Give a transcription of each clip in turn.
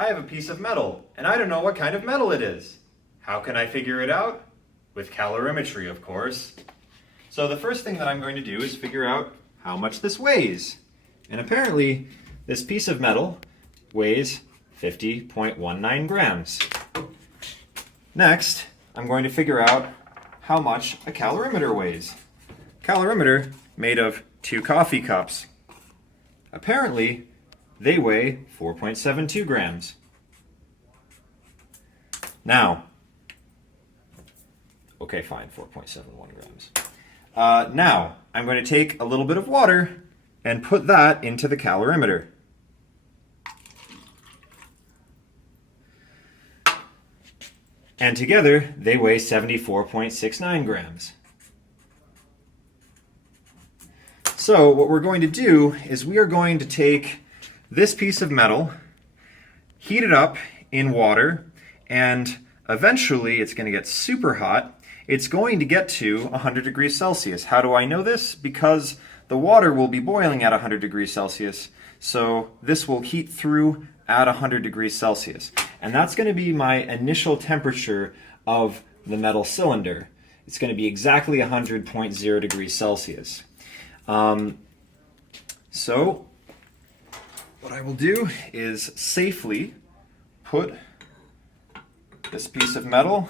I have a piece of metal, and I don't know what kind of metal it is. How can I figure it out? With calorimetry, of course. So the first thing that I'm going to do is figure out how much this weighs. And apparently, this piece of metal weighs 50.19 grams. Next, I'm going to figure out how much a calorimeter weighs. Calorimeter made of 2 coffee cups. Apparently, they weigh 4.72 grams. Now, okay, fine, 4.71 grams. Now, I'm going to take a little bit of water and put that into the calorimeter. And together, they weigh 74.69 grams. So what we're going to do is we are going to take this piece of metal, heat it up in water, and eventually it's going to get super hot. It's going to get to 100 degrees Celsius. How do I know this? Because the water will be boiling at 100 degrees Celsius, so this will heat through at 100 degrees Celsius. And that's going to be my initial temperature of the metal cylinder. It's going to be exactly 100.0 degrees Celsius. So what I will do is safely put this piece of metal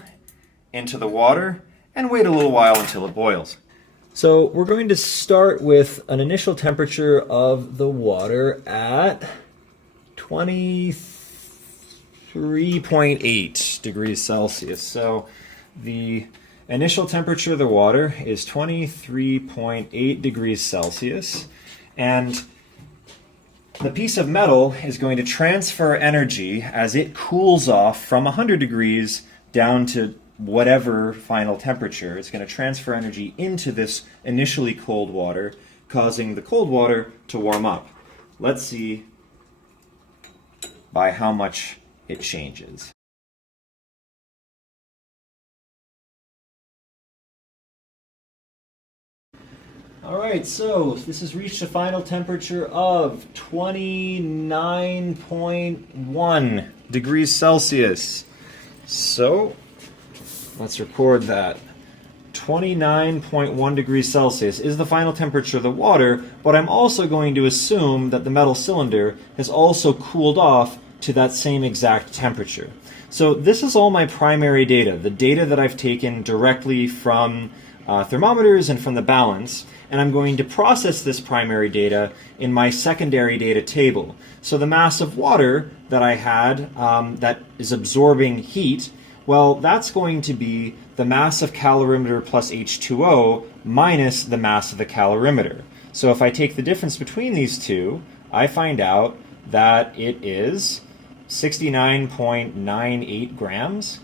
into the water and wait a little while until it boils. So we're going to start with an initial temperature of the water at 23.8 degrees Celsius. So the initial temperature of the water is 23.8 degrees Celsius, and the piece of metal is going to transfer energy as it cools off from 100 degrees down to whatever final temperature. It's going to transfer energy into this initially cold water, causing the cold water to warm up. Let's see by how much it changes. Alright, so this has reached a final temperature of 29.1 degrees Celsius. So, let's record that. 29.1 degrees Celsius is the final temperature of the water, but I'm also going to assume that the metal cylinder has also cooled off to that same exact temperature. So this is all my primary data, the data that I've taken directly from thermometers and from the balance, and I'm going to process this primary data in my secondary data table. So the mass of water that I had that is absorbing heat, well, that's going to be the mass of calorimeter plus H2O minus the mass of the calorimeter. So if I take the difference between these two, I find out that it is 69.98 grams.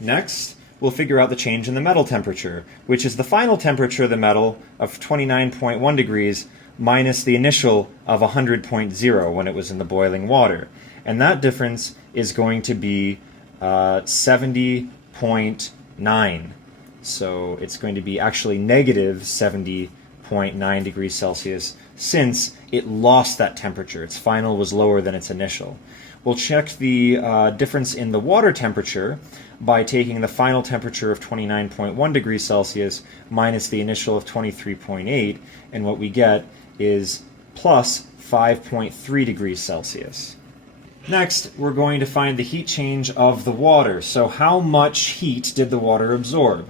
Next, we'll figure out the change in the metal temperature, which is the final temperature of the metal of 29.1 degrees minus the initial of 100.0 when it was in the boiling water. And that difference is going to be 70.9. So it's going to be actually negative 70.9 degrees Celsius since it lost that temperature. Its final was lower than its initial. We'll check the difference in the water temperature by taking the final temperature of 29.1 degrees Celsius minus the initial of 23.8, and what we get is plus 5.3 degrees Celsius. Next, we're going to find the heat change of the water. So how much heat did the water absorb?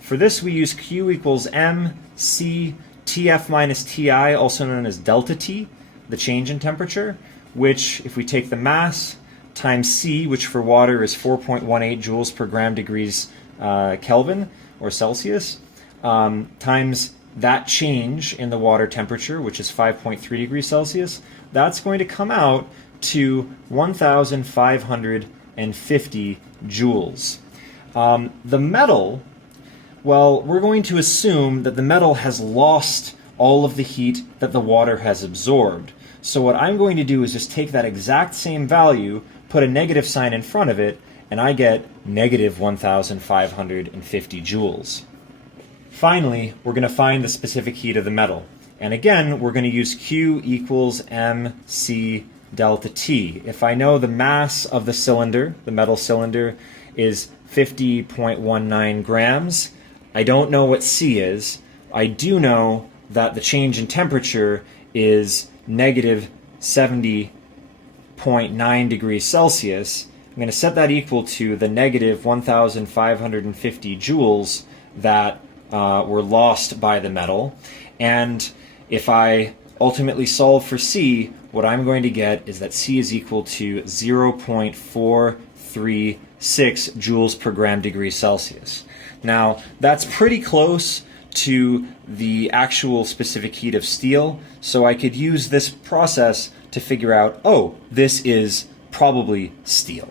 For this, we use Q equals mc Tf minus Ti, also known as delta T, the change in temperature, which, if we take the mass times C, which for water is 4.18 joules per gram degrees Kelvin, or Celsius, times that change in the water temperature, which is 5.3 degrees Celsius, that's going to come out to 1,550 joules. The metal, well, we're going to assume that the metal has lost all of the heat that the water has absorbed. So what I'm going to do is just take that exact same value, put a negative sign in front of it, and I get negative 1,550 joules. Finally, we're going to find the specific heat of the metal. And again, we're going to use Q equals mc delta T. If I know the mass of the cylinder, the metal cylinder, is 50.19 grams, I don't know what C is. I do know that the change in temperature is negative 70.9 degrees Celsius. I'm going to set that equal to the negative 1,550 joules that were lost by the metal. And if I ultimately solve for C, what I'm going to get is that C is equal to 0.436 joules per gram degree Celsius. Now, that's pretty close to the actual specific heat of steel, so I could use this process to figure out, oh, this is probably steel.